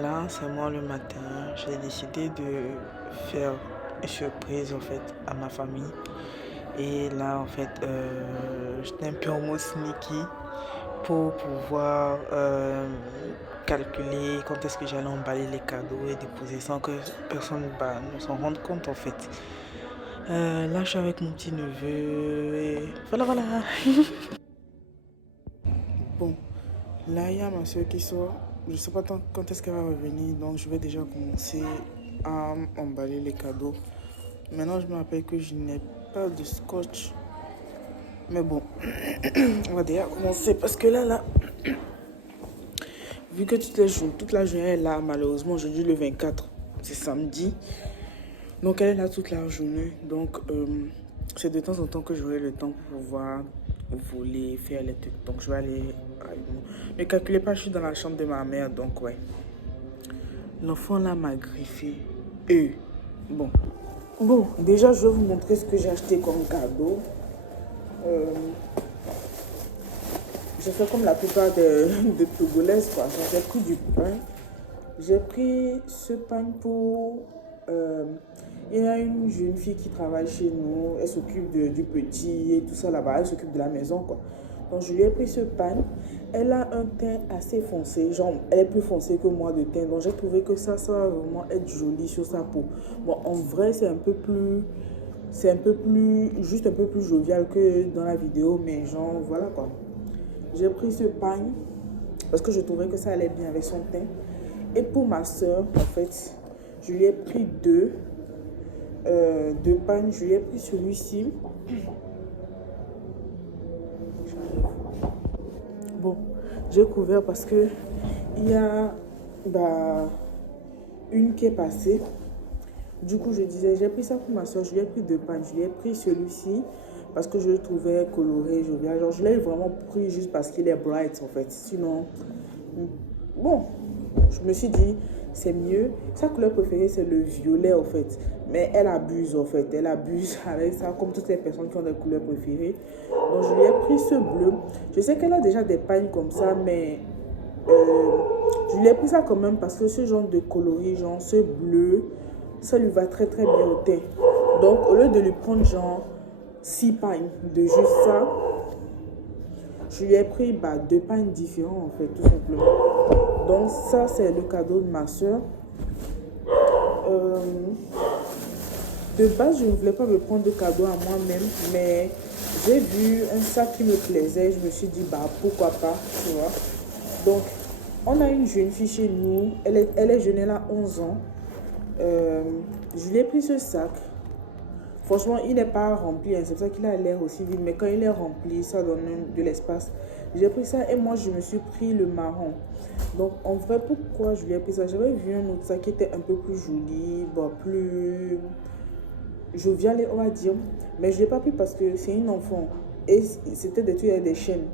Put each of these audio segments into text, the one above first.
Là, c'est moi le matin. J'ai décidé de faire une surprise en fait à ma famille. Et là, en fait, j'étais un peu en mode sneaky pour pouvoir calculer quand est-ce que j'allais emballer les cadeaux et déposer sans que personne ne s'en rende compte en fait. Là, je suis avec mon petit neveu et voilà, voilà. Bon, là, il y a ma soeur qui sort. Je ne sais pas quand est-ce qu'elle va revenir, donc je vais déjà commencer à emballer les cadeaux. Maintenant, je me rappelle que je n'ai pas de scotch. Mais bon, on va déjà commencer parce que là, vu que toute la journée est là, malheureusement, aujourd'hui le 24, c'est samedi. Donc elle est là toute la journée. Donc c'est de temps en temps que j'aurai le temps pour pouvoir voler, faire les trucs. Donc je vais aller. Ne calculez pas, je suis dans la chambre de ma mère, donc ouais. L'enfant là m'a griffé. Bon. Bon, déjà je vais vous montrer ce que j'ai acheté comme cadeau. J'ai fait comme la plupart des Togolaises, quoi. J'ai pris du pain. J'ai pris ce pain pour... il y a une jeune fille qui travaille chez nous. Elle s'occupe du petit et tout ça là-bas. Elle s'occupe de la maison, quoi. Donc, je lui ai pris ce pain. Elle a un teint assez foncé. Genre, elle est plus foncée que moi de teint. Donc, j'ai trouvé que ça va vraiment être joli sur sa peau. Bon, en vrai, c'est un peu plus... juste un peu plus jovial que dans la vidéo. Mais genre, voilà, quoi. J'ai pris ce pain parce que je trouvais que ça allait bien avec son teint. Et pour ma soeur, en fait, je lui ai pris deux pains. Je lui ai pris celui-ci. Bon, j'ai couvert parce que il y a une qui est passée. Du coup, je disais, j'ai pris ça pour ma soeur. Je lui ai pris deux pains. Je lui ai pris celui-ci parce que je le trouvais coloré, jovial. Genre, je l'ai vraiment pris juste parce qu'il est bright, en fait. Sinon, bon, je me suis dit, c'est mieux. Sa couleur préférée, c'est le violet, en fait. Mais elle abuse, en fait. Elle abuse avec ça, comme toutes les personnes qui ont des couleurs préférées. Donc, je lui ai pris ce bleu. Je sais qu'elle a déjà des pagnes comme ça, mais je lui ai pris ça quand même parce que ce genre de coloris, genre ce bleu, ça lui va très très bien au teint. Donc, au lieu de lui prendre genre 6 pagnes de juste ça, je lui ai pris deux pagnes différents en fait, tout simplement. Donc, ça, c'est le cadeau de ma soeur. De base, je ne voulais pas me prendre de cadeau à moi-même, mais j'ai vu un sac qui me plaisait. Je me suis dit, pourquoi pas, tu vois. Donc, on a une jeune fille chez nous. Elle est jeune, elle a 11 ans. Je lui ai pris ce sac. Franchement, il n'est pas rempli. C'est pour ça qu'il a l'air aussi vide. Mais quand il est rempli, ça donne de l'espace. J'ai pris ça et moi, je me suis pris le marron. Donc, en vrai, pourquoi je lui ai pris ça? J'avais vu un autre sac qui était un peu plus joli, plus jovial, on va dire. Mais je ne l'ai pas pris parce que c'est une enfant. Et c'était des trucs avec des chaînes.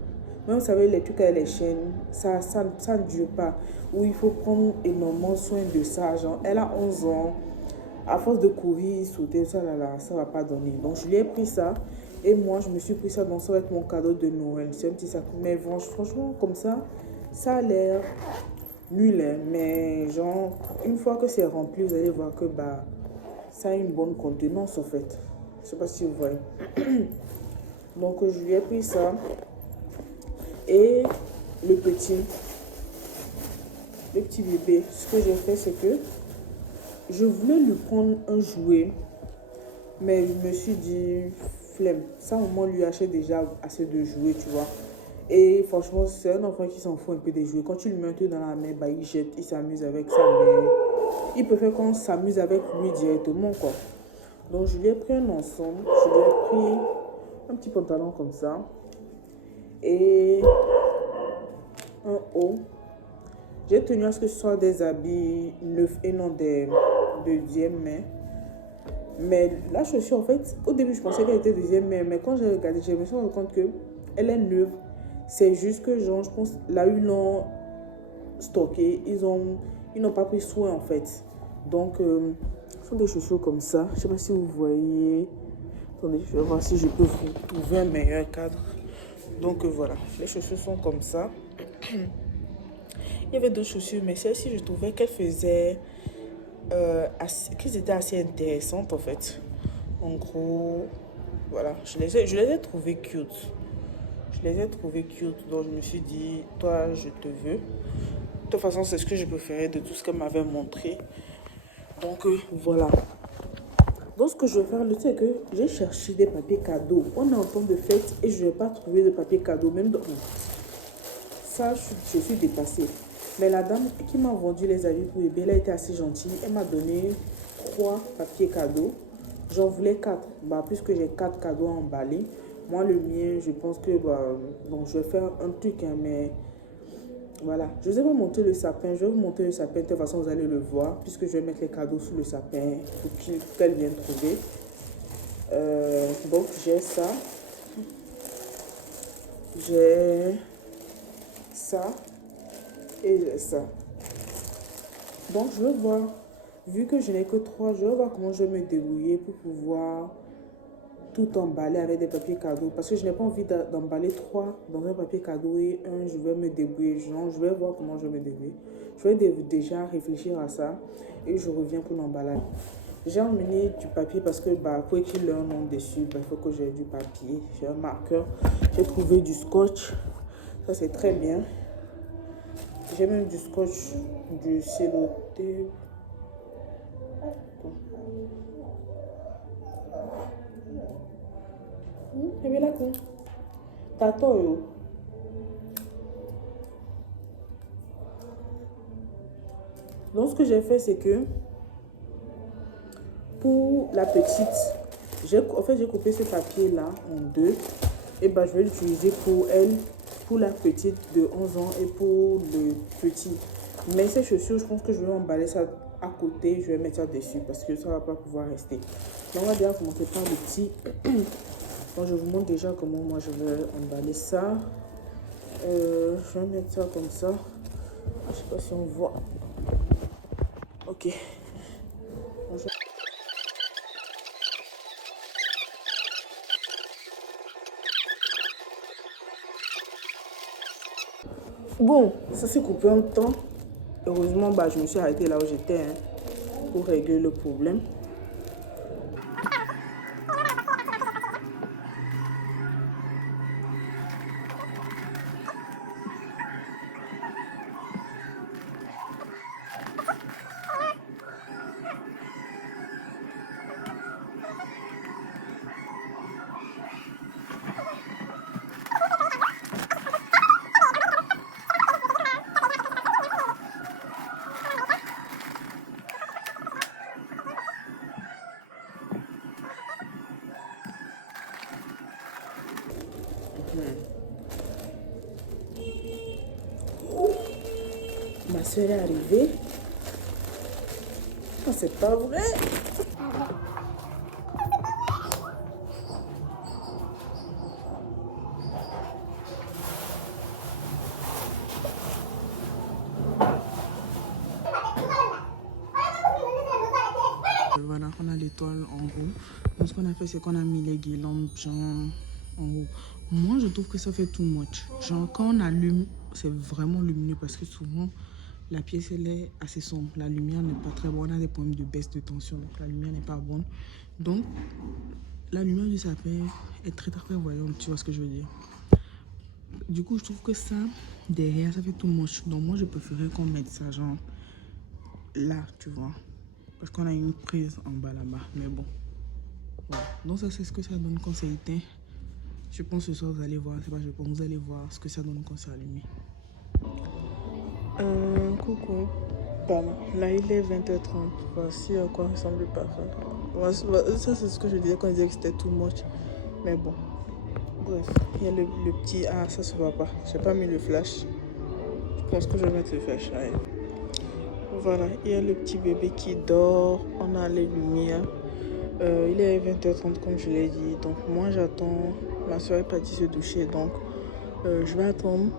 Mais vous savez, les trucs avec les chaînes, ça ne dure pas. Ou il faut prendre énormément soin de ça. Genre, elle a 11 ans. À force de courir, sauter, ça ne va pas donner. Donc, je lui ai pris ça. Et moi, je me suis pris ça. Donc, ça va être mon cadeau de Noël. C'est un petit sac. Mais franchement, comme ça a l'air nul. Hein. Mais genre, une fois que c'est rempli, vous allez voir que ça a une bonne contenance en fait. Je ne sais pas si vous voyez. Donc, je lui ai pris ça. Et le petit bébé, ce que j'ai fait, c'est que je voulais lui prendre un jouet, mais je me suis dit, flemme. Ça, maman lui achète déjà assez de jouets, tu vois. Et franchement, c'est un enfant qui s'en fout un peu des jouets. Quand tu lui mets un truc dans la main, il jette, il s'amuse avec ça, mais il préfère qu'on s'amuse avec lui directement, quoi. Donc, je lui ai pris un ensemble. Je lui ai pris un petit pantalon comme ça. Et un haut. J'ai tenu à ce que ce soit des habits neufs et non des deuxième main. Mais la chaussure, en fait, au début, je pensais qu'elle était deuxième main. Mais quand j'ai regardé, je me suis rendu compte qu'elle est neuve. C'est juste que, genre, je pense, là où ils l'ont stocké, ils n'ont pas pris soin, en fait. Donc, ce sont des chaussures comme ça. Je ne sais pas si vous voyez. Attendez, je vais voir si je peux vous trouver un meilleur cadre. Donc, voilà. Les chaussures sont comme ça. Il y avait d'autres chaussures, mais celles-ci, je trouvais qu'elles faisaient... qu'elles étaient assez intéressantes, en fait. En gros, voilà, je les ai trouvées cute. Je les ai trouvées cute, donc je me suis dit, toi, je te veux. De toute façon, c'est ce que je préférais de tout ce qu'elle m'avait montré. Donc, voilà. Donc, ce que je vais faire, c'est que j'ai cherché des papiers cadeaux. On est en temps de fête et je n'ai pas trouvé de papier cadeau, même dans... Ça, je suis dépassée. Mais la dame qui m'a vendu les habits pour bébé, elle a été assez gentille. Elle m'a donné 3 papiers cadeaux. J'en voulais 4. Bah, puisque j'ai 4 cadeaux à emballer. Moi, le mien, je pense que... bon, je vais faire un truc, hein, mais... Voilà. Je vous ai pas montré le sapin. Je vais vous montrer le sapin. De toute façon, vous allez le voir. Puisque je vais mettre les cadeaux sous le sapin pour qu'elle vienne trouver. Donc, j'ai ça. J'ai ça. Et j'ai ça. Donc, je vais voir. Vu que je n'ai que 3, je vais voir comment je vais me débrouiller pour pouvoir tout emballer avec des papiers cadeaux. Parce que je n'ai pas envie d'emballer 3 dans un papier cadeau et un, je vais me débrouiller. Genre, je vais voir comment je vais me débrouiller. Je vais déjà réfléchir à ça et je reviens pour l'emballage. J'ai emmené du papier parce que pour écrire leur nom dessus, il faut que j'ai du papier. J'ai un marqueur. J'ai trouvé du scotch. Ça, c'est très bien. J'ai même du scotch, du cellotape. Et bien là, t'as tort. Donc, ce que j'ai fait, c'est que pour la petite, j'ai coupé ce papier-là en 2. Et je vais l'utiliser pour elle, pour la petite de 11 ans et pour le petit. Mais ces chaussures, je pense que je vais emballer ça à côté. Je vais mettre ça dessus parce que ça ne va pas pouvoir rester. Donc, on va déjà commencer par le petit. Donc, je vous montre déjà comment moi je vais emballer ça. Je vais mettre ça comme ça. Je ne sais pas si on voit. Ok. Bon, ça s'est coupé un temps. Heureusement, je me suis arrêtée là où j'étais pour régler le problème. Ma soeur est arrivée. Oh, c'est pas vrai. Voilà, on a l'étoile en haut. Donc, ce qu'on a fait, c'est qu'on a mis les guirlandes genre en haut. Moi, je trouve que ça fait too much. Genre, quand on allume, c'est vraiment lumineux parce que souvent, la pièce, elle est assez sombre. La lumière n'est pas très bonne. On a des problèmes de baisse de tension. Donc, la lumière n'est pas bonne. Donc, la lumière du sapin est très, très voyante. Tu vois ce que je veux dire? Du coup, je trouve que ça, derrière, ça fait too much. Donc, moi, je préférais qu'on mette ça, genre, là, tu vois. Parce qu'on a une prise en bas là-bas. Mais bon. Voilà. Donc, ça, c'est ce que ça donne quand c'est éteint. Je pense que ce soir, vous allez voir. C'est pas je pense, vous allez voir ce que ça donne quand c'est allumé. Coucou. Pardon. Là, il est 20h30. Voici à quoi ressemble le parfum. Ça, c'est ce que je disais quand je disais que c'était too much. Mais bon. Bref. Il y a le petit... Ah, ça se voit pas. J'ai pas mis le flash. Je pense que je vais mettre le flash. Allez. Voilà. Il y a le petit bébé qui dort. On a les lumières. Il est 20h30 comme je l'ai dit. Donc, moi, j'attends... Ma soeur est partie se doucher. Donc, je vais attendre...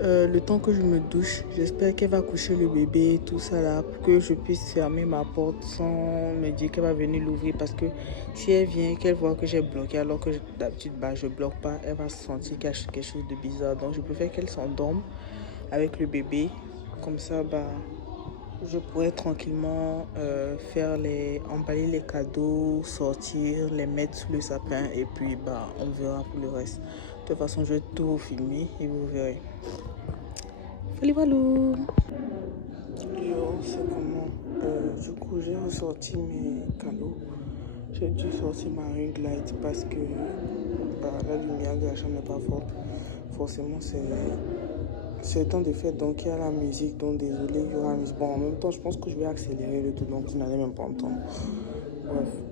le temps que je me douche, j'espère qu'elle va coucher le bébé, tout ça là, pour que je puisse fermer ma porte sans me dire qu'elle va venir l'ouvrir. Parce que si elle vient, qu'elle voit que j'ai bloqué, alors que d'habitude, je bloque pas, elle va se sentir quelque chose de bizarre. Donc, je préfère qu'elle s'endorme avec le bébé. Comme ça, bah, je pourrais tranquillement emballer les cadeaux, sortir, les mettre sous le sapin et puis bah, on verra pour le reste. De toute façon, je vais tout filmer et vous verrez. Salut Walou! Yo, c'est comment? Du coup, j'ai ressorti mes cadeaux. J'ai dû sortir ma ring light parce que bah, la lumière de la chambre n'est pas forte. Forcément, c'est le temps de fête, donc il y a la musique, donc désolé, il y aura la musique. Bon, en même temps, je pense que je vais accélérer le tout, donc vous n'allez même pas entendre. Bref,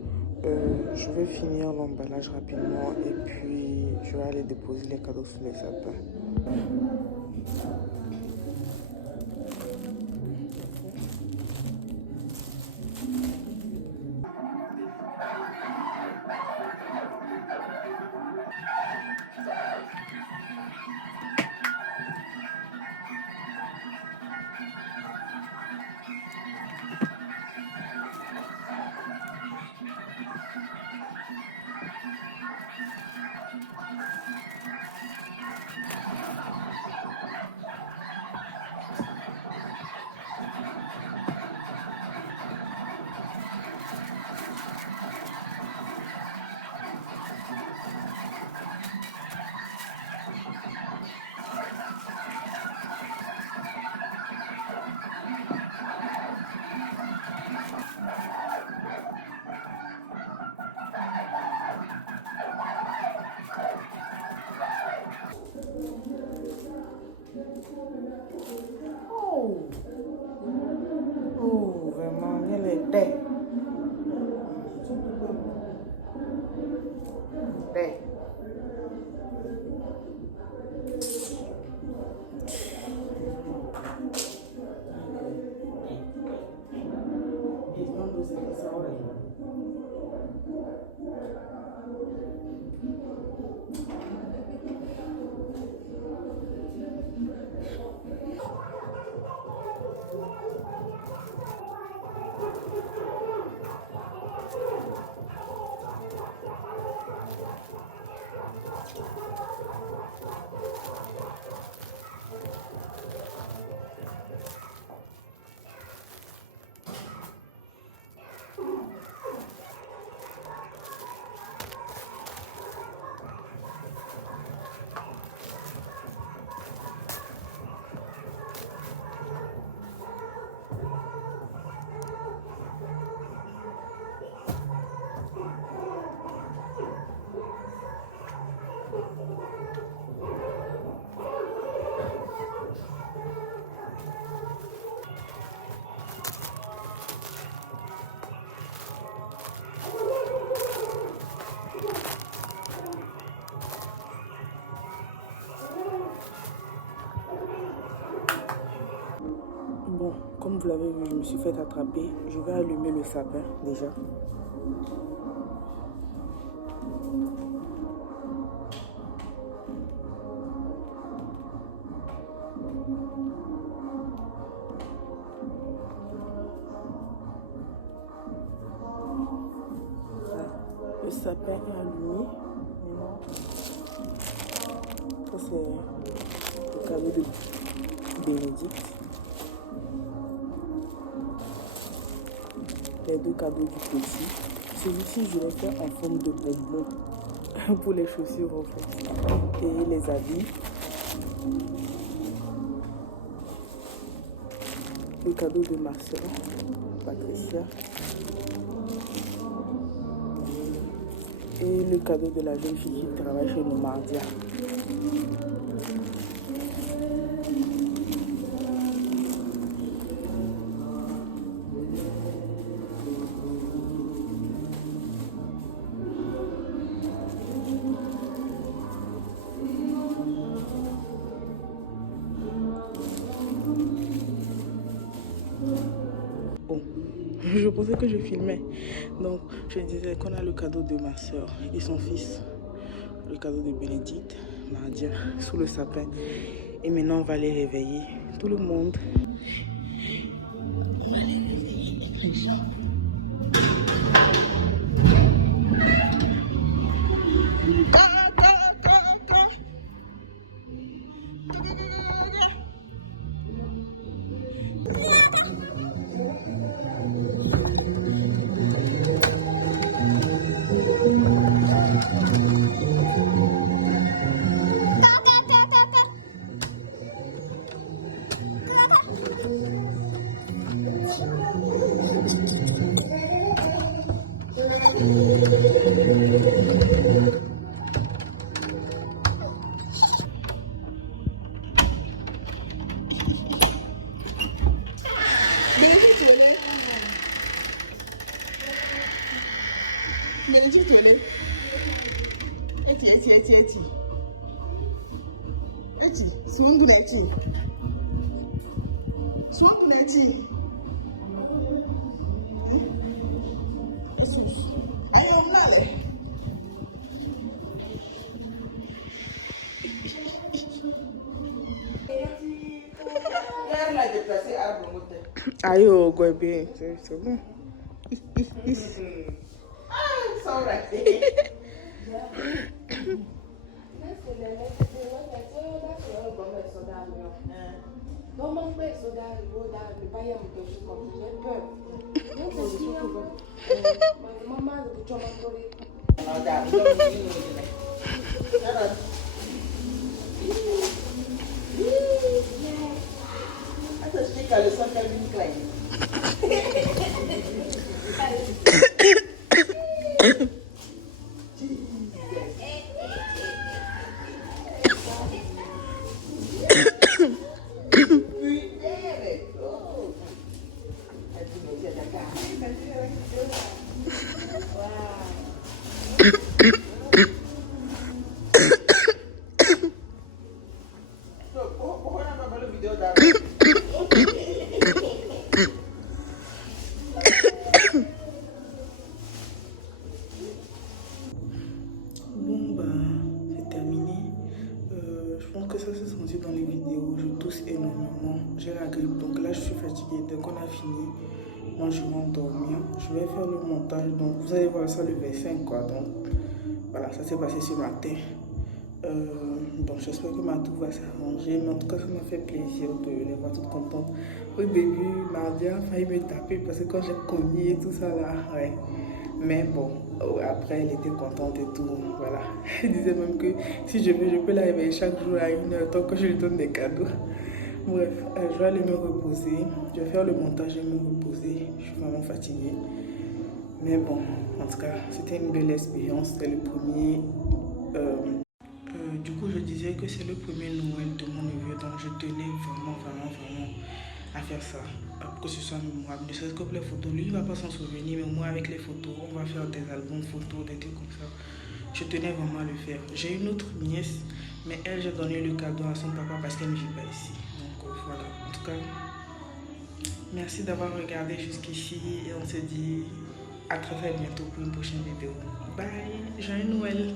je vais finir l'emballage rapidement et puis je vais aller déposer les cadeaux sous les sapins. Oh, vraiment, elle est belle. Belle. Bon, comme vous l'avez vu, je me suis fait attraper. Je vais allumer le sapin déjà. Le sapin est allumé. Ça, c'est le cadeau de Bénédicte. Les deux cadeaux du petit. Celui-ci, je l'ai fait en forme de bonbon pour les chaussures en fait. Et les habits. Le cadeau de ma soeur, Patricia. Et le cadeau de la jeune fille qui travaille chez nous, Mardia. Bon, je pensais que je filmais. Donc, je disais qu'on a le cadeau de ma soeur et son fils. Le cadeau de Bénédicte, Mardia, sous le sapin. Et maintenant, on va les réveiller. Tout le monde. On va les réveiller. Aïe, oh, quoi, bien, c'est bon. Bon, bah, c'est terminé. Je pense que ça se sentit dans les vidéos. Je tousse énormément. J'ai la grippe, donc là, je suis fatiguée. Dès qu'on a fini, moi, je vais m'endormir. Je vais faire le montage. Donc, vous allez voir ça le V5, quoi. Donc, voilà, ça s'est passé ce matin. Bon, j'espère que ma tout va s'arranger. Mais en tout cas, ça m'a fait plaisir de les voir toutes contentes. Au début, Nadia a failli me taper parce que quand j'ai cogné et tout ça, là, ouais. Mais bon, après, elle était contente et tout. Voilà. Elle disait même que si je veux, je peux la réveiller chaque jour à 1h tant que je lui donne des cadeaux. Bref, je vais aller me reposer. Je vais faire le montage et me reposer. Je suis vraiment fatiguée. Mais bon, en tout cas, c'était une belle expérience. C'était le premier. Du coup, je disais que c'est le premier Noël de mon neveu. Donc, je tenais vraiment à faire ça. Pour que ce soit mémorable. Ne serait-ce que pour les photos. Lui, il ne va pas s'en souvenir, mais moi, avec les photos, on va faire des albums photos, des trucs comme ça. Je tenais vraiment à le faire. J'ai une autre nièce, mais elle, j'ai donné le cadeau à son papa parce qu'elle ne vit pas ici. Donc, voilà. En tout cas, merci d'avoir regardé jusqu'ici et on se dit à très bientôt pour une prochaine vidéo. Bye, joyeux Noël.